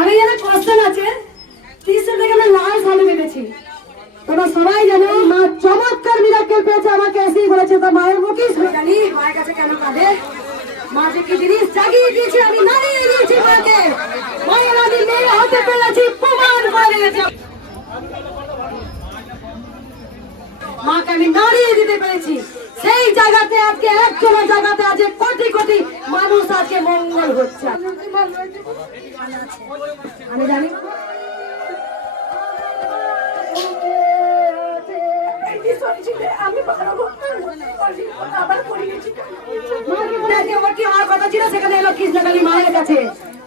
অনেক জায়গায় কোশ্চেন আছে। ত্রিশুল থেকে আমরা লাল সালু বেঁধেছি। তোমরা সবাই জানো, মা চমৎকার মিরাক্কেল পেয়েছে আমাকে, এসেই বলেছে তো মায়ের মুখেই জানি মায়ের কাছে কেন কাঁদে? মা যে কি জিনিস জাগিয়ে দিয়েছে, আমি নাড়িয়ে দিয়েছি মাকে। মায়ের আমি মেয়ে হতে পেরেছি, প্রমাণ করে মাকে আমি নাড়িয়ে দিতে পেরেছি। সেই জায়গাতে আজকে একজনের জায়গাতে আজকে কোটি কোটি হচ্ছে। আমি জানি। আমি আবার করে গেছি মাকে আছে ওর কি হওয়ার কথা ছিল? সেখানে এলো কৃষ্ণকালী মায়ের কাছে।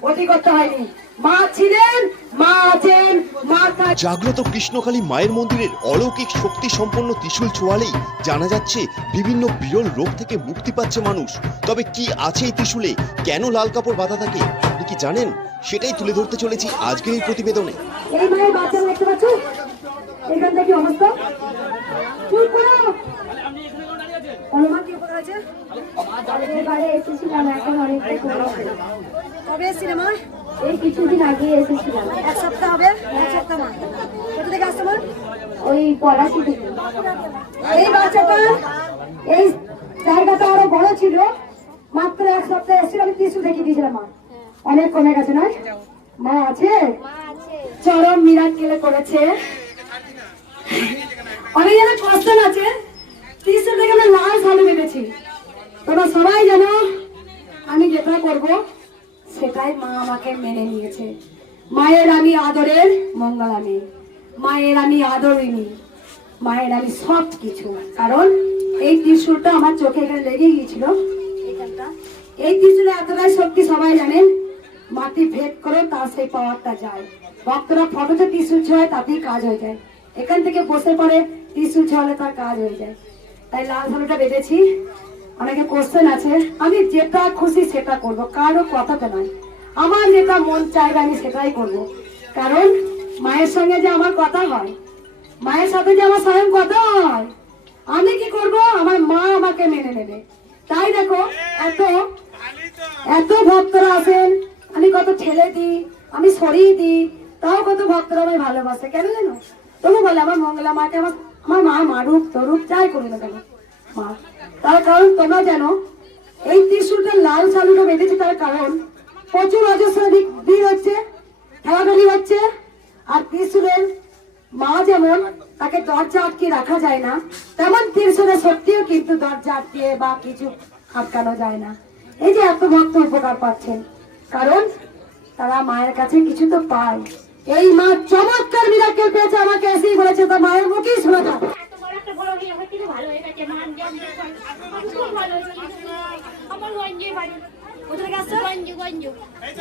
ওটি করতে হয়নি। মা ছিলেন মা আছেন মা জাগ্রত কৃষ্ণকালী মায়ের মন্দিরের অলৌকিক শক্তি সম্পন্ন ত্রিশূল ছোঁয়ালেই জানা যাচ্ছে বিভিন্ন বিরল রোগ থেকে মুক্তি পাচ্ছে মানুষ। তবে কি আছে এই ত্রিশূলে? কেন লাল কাপড় বাঁধা থাকে? আপনি কি জানেন? সেটাই তুলে ধরতে চলেছি আজকের এই প্রতিবেদনে। এই মায়ের বাচ্চা দেখতে পাচ্ছ? এখানটা কি অবস্থা? চুপ করো! অনুমান কি উপকার আছে? এবারে এসেছিলাম এখন অনেকটা কবে সিনেমা এই কিছুদিন আগে এসেছিলাম। এক সপ্তাহ হবে? এক সপ্তাহ মা। কোথা থেকে আসছে ওই পলাশি থেকে। এই বাচ্চাটা? এই জায়গাটা আরও বড় ছিল। মাত্র এক সপ্তাহ এসেছিল আমি ত্রিশু দেখিয়ে দিয়েছিলাম মা। অনেক কমে গেছে না? মা আছে? চরম মিরাক্কেলে করেছে। অনেক জায়গায় কোশ্চেন আছে ত্রিশু থেকে আমরা লাল সালু বেঁধেছি। তোমরা সবাই জানো আমি যেটা করব। সেটাই মা আমাকে মেনে নিয়েছে। মায়ের আমি আদরের মঙ্গলামী, মায়ের আমি আদরিনী মায়ের আমি সব কিছু কারণ এই ত্রিশূলটা আমার চোখে এখানে লেগে গিয়েছিল। এই ত্রিশূলে এতটাই শক্তি সবাই জানেন মাটি ভেদ করে তার সেই পাওয়ারটা যায়। ভক্তরা ফটোতে ত্রিশূল ছয় তাতেই কাজ হয়ে যায়। এখান থেকে বসে পড়ে ত্রিশূল ছড়ালে তার কাজ হয়ে যায়। তাই লাল ঝালুটা বেঁধেছি। অনেকে কোশ্চেন আছে, আমি যেটা খুশি সেটা করব, কারও কথাতে নয়। আমার যেটা মন চাইবে আমি সেটাই করব। কারণ মায়ের সঙ্গে যে আমার কথা হয়, মায়ের সাথে যে আমার স্বয়ং কথা হয়, আমি কি করব? আমার মা আমাকে মেনে নেবে। তাই দেখো, এত এত ভক্তরা আসেন আমি কত ঠেলে দিই, আমি সরিয়ে দিই, তাও কত ভক্তরা আমায় ভালোবাসে, কেন জানো? তবু বলে, আমার মঙ্গলা মাকে, আমার আমার মা মারুক, তরুক, যাই করি না কেন, মা। তার কারণ তোমরা জানো, এই ত্রিশুলটা লাল সালুটা বেঁধেছে তার কারণ প্রচুর অজস্র হচ্ছে, খেলাধুলি হচ্ছে, আর ত্রিশুলের মা যেমন তাকে দরজা আটকে রাখা যায় না, তেমন ত্রিশুলের সত্যিও কিন্তু দরজা আটকে বা কিছু আটকানো যায় না। এই যে এত ভক্ত উপকার পাচ্ছেন, কারণ তারা মায়ের কাছে কিছু তো পায়। এই মা চমৎকার মিরাক্কেল পেয়েছে আমাকে, এসেই বলেছে তো মায়ের মুখেই শোনা যায় এত বড় একটা বড় বিয়ে হয়েছিল ভালো হয়ে গেছে মান জ্ঞান খুব ভালো হয়েছে আমার গঞ্জে বাড়ি কোথা থেকে আসছো গঞ্জু গঞ্জু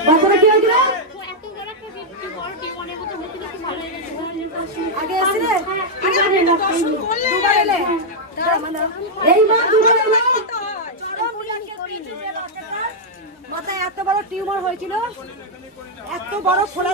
বাচ্চাটা কি হয়েছিল তো এত বড় একটা বিয়ে কি বড় টিউমারের মতো হয়েছিল খুব ভালো হয়ে গেছে আগে এসেছিলে আগে দুবার এলে এই মা দুবার এলো মাথায় এত বড় টিউমার হয়েছিল এত বড় খোলা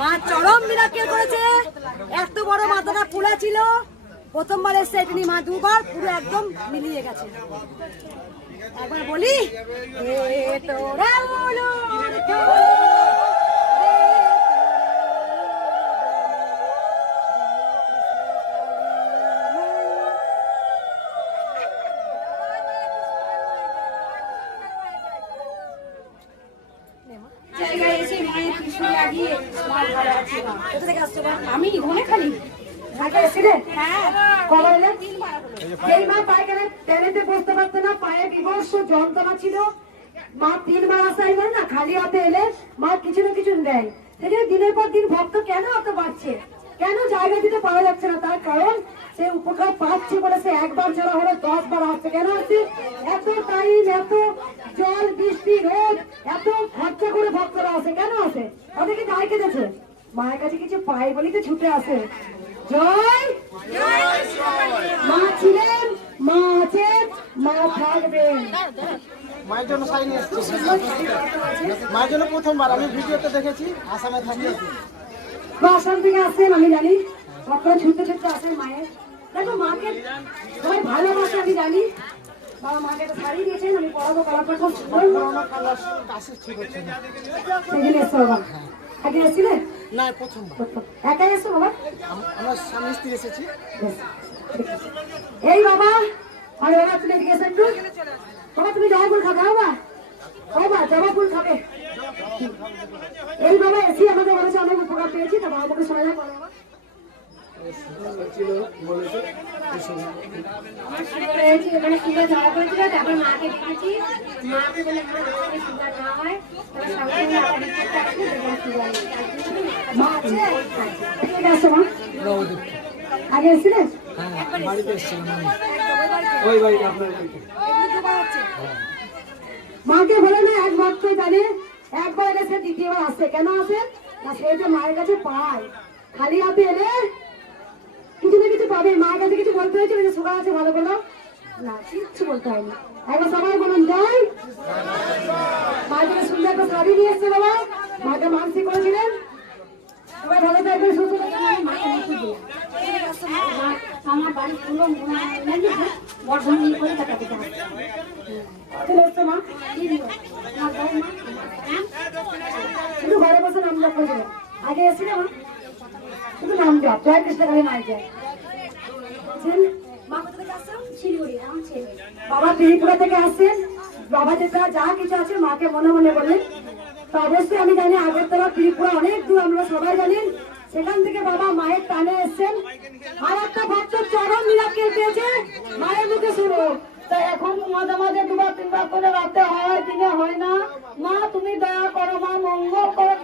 মা চরম মিরাকেল করেছে। এত বড় মাথাটা ফুলা ছিল প্রথমবার এসে তিনি মা দুবার পুরো একদম মিলিয়ে গেছে। একবার বলি তোরা আমি এসেছিলে হ্যাঁ। খালি কেন এত বাড়ছে? কেন জায়গা দিতে পাওয়া যাচ্ছে না? তার কারণ সে উপকার পাচ্ছে বলে সে একবার ছাড়া হলে, দশ বার আসছে। কেন আসছে? এত টাইম এত জল বৃষ্টি রোদ এত খরচা করে ভক্তরা আসে। কেন আসে? ওদেরকে গায়ে কেটেছে। মায়ের কাছে কিছু পায় বলি তো ছুটে আসে। জয়! মা আছে মা থাকবেন। মায়ের জন্য নিয়ে এসেছি। মায়ের জন্য প্রথমবার। আমি ভিডিওতে দেখেছি আসামে থাকি। বা আসাম থেকে আসেন আমি জানি। আপনারা ছুটতে ছুটতে আসেন মায়ের। দেখো মাকে সবাই ভালোবাসে আমি জানি। বাবা মাকে একটা শাড়ি দিয়েছেন আমি পড়াবো কালারটা খুব সুন্দর সেদিন এসছো বাবা। আগে এসেছিলেন না প্রথমবার। একাই এসছো বাবা। আম- আমরা স্বামী স্ত্রী এসেছি। এই বাবা আর বাবা তুমি এদিকে এসে একটু। বাবা তুমি জবা ফুল খাবে বাবা? বাবা জবা ফুল খাবে। এই বাবা এসি আমাদের বলেছে অনেক উপকার পেয়েছি তো বাবা মাকে শোনা যায় বাবা। মাকে বলে না আগে এসেছিলেন মাকে বলে না এক ভক্ত জানে একবার এলে সে দ্বিতীয়বার আসে কেন আসে? না, সে যে মায়ের কাছে পায়। খালি হাতে এলে কিছু মায়ের কাছে কিছু বলতে হয়েছিল যে সুগার আছে ভালো করো না কিচ্ছু বলতে হয়নি। একবার সবাই বলুন জয়। জন্য সুন্দর একটা শাড়ি নিয়ে এসছে বাবা। মাকে মানসিক করেছিলেন। সবাই ভালো থাকবেন সুস্থ থাকবেন। মাকে আমার- আমার বাড়ির পুরো বর্ধমান নিয়ে করে টাকা দিতে হবে। চলে এসছো মা। শুধু ঘরে বসে নাম জপ করে। আগে এসেছিল মা? শুধু নাম জপ। জয় কৃষ্ণ কালী মায়ের জয়। ছেলে। বাবা ত্রিপুরা থেকে আসছেন। বাবা যেটা যা কিছু আছে মাকে মনে মনে বললেন তো অবশ্যই আমি জানি আগরতলা, ত্রিপুরা অনেক দূর, আমরা সবাই জানেন। সেখান থেকে বাবা মায়ের টানে এসছেন। আর একটা ভক্ত চরম মিরাক্কেল পেয়েছে। মায়ের মুখে শুনো। তা এখন মাঝে মাঝে দুবার, তিনবার করে রাতে হয়, দিনে হয় না মা তুমি দয়া করো মা মঙ্গল করো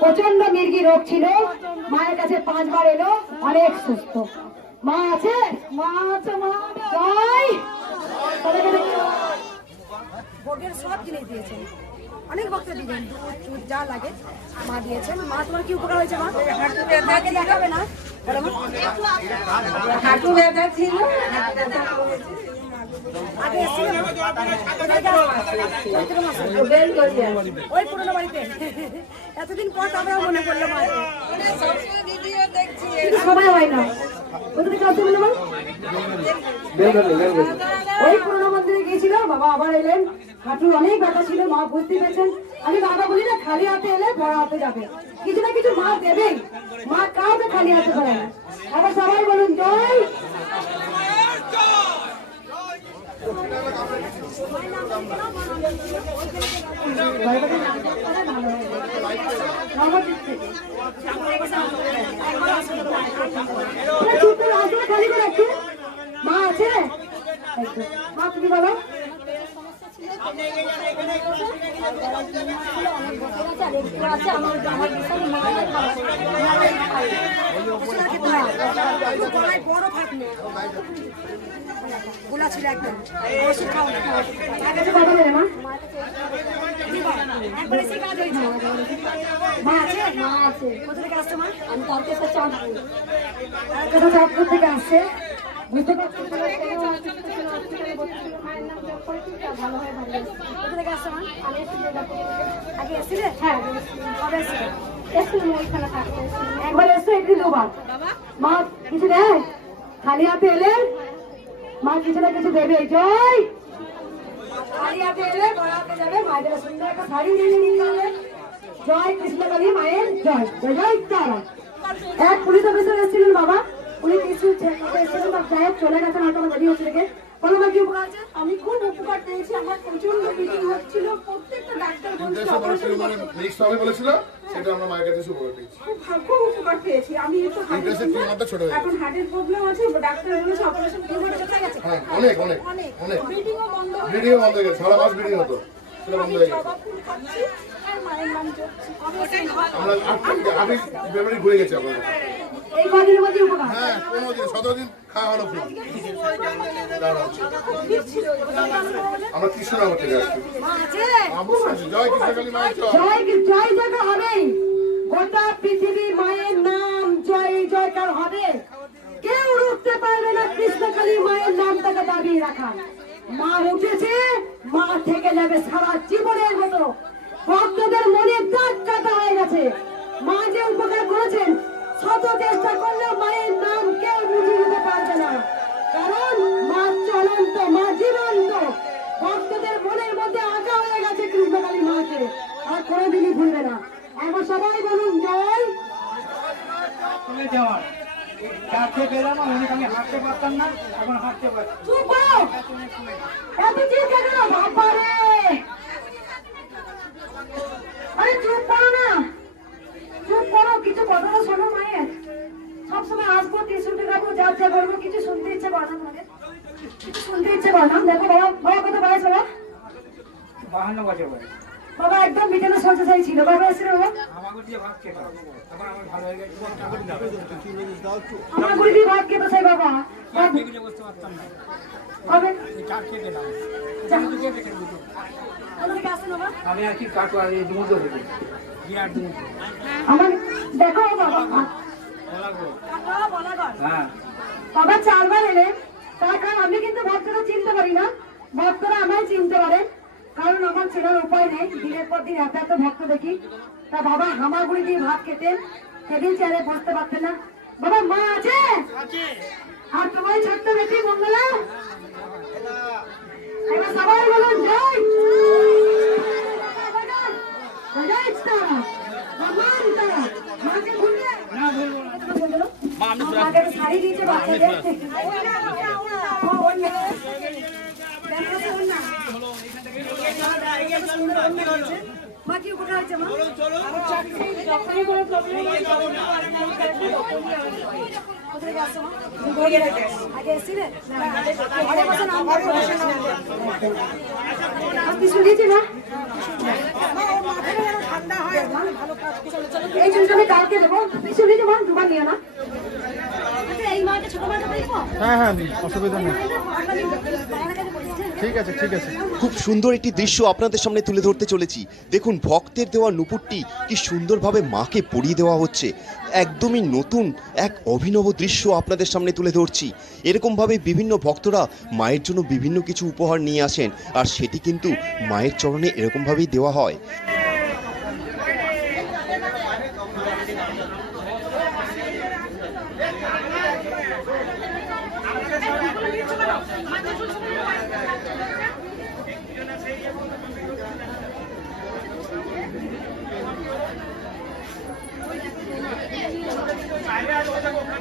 প্রচণ্ড মির্গি রোগ ছিল মায়ের কাছে পাঁচবার এলো অনেক সুস্থ মা আছে মা আছে মা ভোগের সব দিয়েছেন অনেক ভক্ত দিবেন দুধ দুধ যা লাগে মা দিয়েছেন। মা তোমার কি উপকার হয়েছে মা? মাকে দেখাবে না? হাঁটু ব্যথা ছিল। আগে বেল ওই পুরোনো বাড়িতে। এতদিন পর আমরাও মনে করল মা। দেখছি সবাই হয় না। ওই পুরোনো মন্দিরে গিয়েছিল বাবা আবার এলেন। হাঁটুর অনেক ব্যথা ছিল মা বুঝতে পেরেছেন। আমি বাবা বলি না খালি হাতে এলে বড় হাতে যাবে। কিছু না কিছু মা দেবেই। মা কাউকে খালি হাতে ধরে না। আবার সবাই বলুন জয়! করে করে মা আছে? তুমি বলো গোলা ছিল একদম ওষুধ খাও না একবার এসে কাজ হয়েছে মা আছে মা আছে আমি তারকেশ্বর চাঁদপুর থেকে আসছে বুঝতে পারছি ভালো হয় ভালো কোথা থেকে আসছে মা আমি এসেছি আগে এসেছিলে হ্যাঁ। কবে এসেছিলে এসেছিলাম ওইখানে থাকতে একবার এসছো একটু দুবার মা কিছু দেয় খালি হাতে এলে মা কিছু না কিছু দেবে। জয়! খালি হাতে এলে বড় হাতে যাবে। মায়ের সুন্দর একটা শাড়ি নিয়ে জয় কৃষ্ণ কালী মায়ের জয়। জয় তারা এক পুলিশ অফিসার এসেছিলেন বাবা। উনি কিছু এসেছিলেন বা চলে গেছেন হয়তো দেরি হচ্ছে আমি খুব উপকার পেয়েছি আমার প্রচণ্ড মিটিং হচ্ছিল প্রত্যেকটা ডাক্তার বলছিল অপারেশন মানে নেক্সট হবে বলেছিল সেটা আমরা মায়ের কাছে খুব উপকার পেয়েছি আমি তো হয়ে গেছে। এখন হার্টের প্রবলেম আছে ডাক্তার বলেছে অপারেশন হয়ে গেছে। হ্যাঁ অনেক অনেক। অনেক ব্লিডিংও বন্ধ বন্ধ হয়ে গেছে সারা মাস ব্লিডিং হতো সেটা বন্ধ হয়ে গেছে। আমরা ঘুরে গেছি আমার এই কদিনের মধ্যে উপকার। হ্যাঁ পনেরো দিন সতেরো দিন খাওয়া হলো ফুল আমরা কৃষ্ণনগর থেকে আসছি। জয় কৃষ্ণকালী মায়ের জয়। জয় জয় জয়কার হবেই। গোটা পৃথিবী মায়ের নাম জয় জয়কার হবে। কেউ রুখতে পারবে না কৃষ্ণকালী মায়ের নামটাকে দাবিয়ে রাখা। মা উঠেছে মা থেকে যাবে সারা জীবনের মতো। ভক্তদের মনে দাগ কাটা হয়ে গেছে। মা যে উপকার করেছেন শত চেষ্টা করলেও মায়ের নাম কেউ বুঝিয়ে দিতে পারবে না। কারণ মা চলন্ত, মা জীবন্ত। ভক্তদের মনের মধ্যে আঁকা হয়ে গেছে কৃষ্ণকালী মাকে। আর কোনোদিনই ভুলবে না। এখন সবাই বলুন, জয়। চলে যাওয়ার হাঁটতে পারতাম না, এখন হাঁটতে পারছি চুপ করো এত চিন্তা কেন বাবা রে আরে চুপ করো না চুপ করো কিছু কথা তো শোনো মায়ের সবসময় আসব টিসুটি খাব যা যা করব কিছু শুনতে ইচ্ছে করে না তোমাদের কিছু শুনতে ইচ্ছে করে না দেখো বাবা বাবা কত বয়স বাবা? বাহান্ন বছর বয়স। বাবা একদম বিকেলে শয্যাশায়ী ছিল বাবা? এসেছিল বাবা আমার ভালো হয়ে গেছে আমার গুলি দিয়ে ভাত খেতে চাই বাবা কবে? আমি আর কি কাটু আর দুটো আমার দেখো বাবা বলা গো হ্যাঁ বাবা চারবার এলেন তার কারণ আমি কিন্তু ভক্তরা চিনতে পারি না ভক্তরা আমায় চিনতে পারেন কারণ আমার চেনার উপায় নেই দিনের পর দিন এত এত ভক্ত দেখি। তা বাবা হামাগুড়ি দিয়ে ভাত খেতেন? টেবিল চেয়ারে বসতে পারতেন না। বাবা মা আছে? আর তোমার ছোট্ট বেটি মঙ্গলা? এবার সবাই বলুন জয়! শাড়ি দিয়েছে বাচ্চাদের। মা কি হয়েছে মা? যখনই কোনো প্রবলেম এই চুলটা আমি কালকে দেবো। মা? দুবার না। আচ্ছা, হ্যাঁ হ্যাঁ অসুবিধা নেই। ঠিক আছে খুব সুন্দর একটি দৃশ্য আপনাদের সামনে তুলে ধরতে চলেছি। দেখুন, ভক্তের দেওয়া নুপুরটি কি সুন্দরভাবে মাকে পরিয়ে দেওয়া হচ্ছে। একদমই নতুন এক অভিনব দৃশ্য আপনাদের সামনে তুলে ধরছি। এরকমভাবে বিভিন্ন ভক্তরা মায়ের জন্য বিভিন্ন কিছু উপহার নিয়ে আসেন, আর সেটি কিন্তু মায়ের চরণে এরকমভাবেই দেওয়া হয়।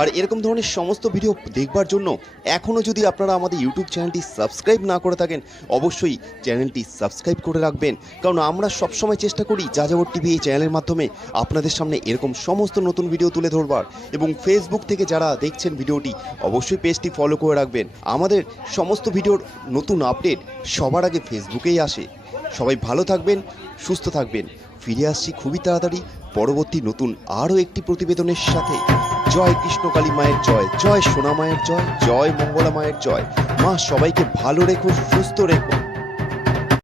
আর এরকম ধরনের সমস্ত ভিডিও দেখবার জন্য এখনও যদি আপনারা আমাদের ইউটিউব চ্যানেলটি সাবস্ক্রাইব না করে থাকেন, অবশ্যই চ্যানেলটি সাবস্ক্রাইব করে রাখবেন। কারণ আমরা সবসময় চেষ্টা করি যাযাবর টিভি এই চ্যানেলের মাধ্যমে আপনাদের সামনে এরকম সমস্ত নতুন ভিডিও তুলে ধরবার। এবং ফেসবুক থেকে যারা দেখছেন ভিডিওটি অবশ্যই পেজটি ফলো করে রাখবেন। আমাদের সমস্ত ভিডিওর নতুন আপডেট সবার আগে ফেসবুকেই আসে। সবাই ভালো থাকবেন, সুস্থ থাকবেন। ফিরে আসছি খুবই তাড়াতাড়ি, পরবর্তী নতুন আরও একটি প্রতিবেদনের সাথে। জয় কৃষ্ণকালী মায়ের জয় জয় সোনা মায়ের জয় জয় মঙ্গলা মায়ের জয়। মা, সবাইকে ভালো রেখো, সুস্থ রেখো।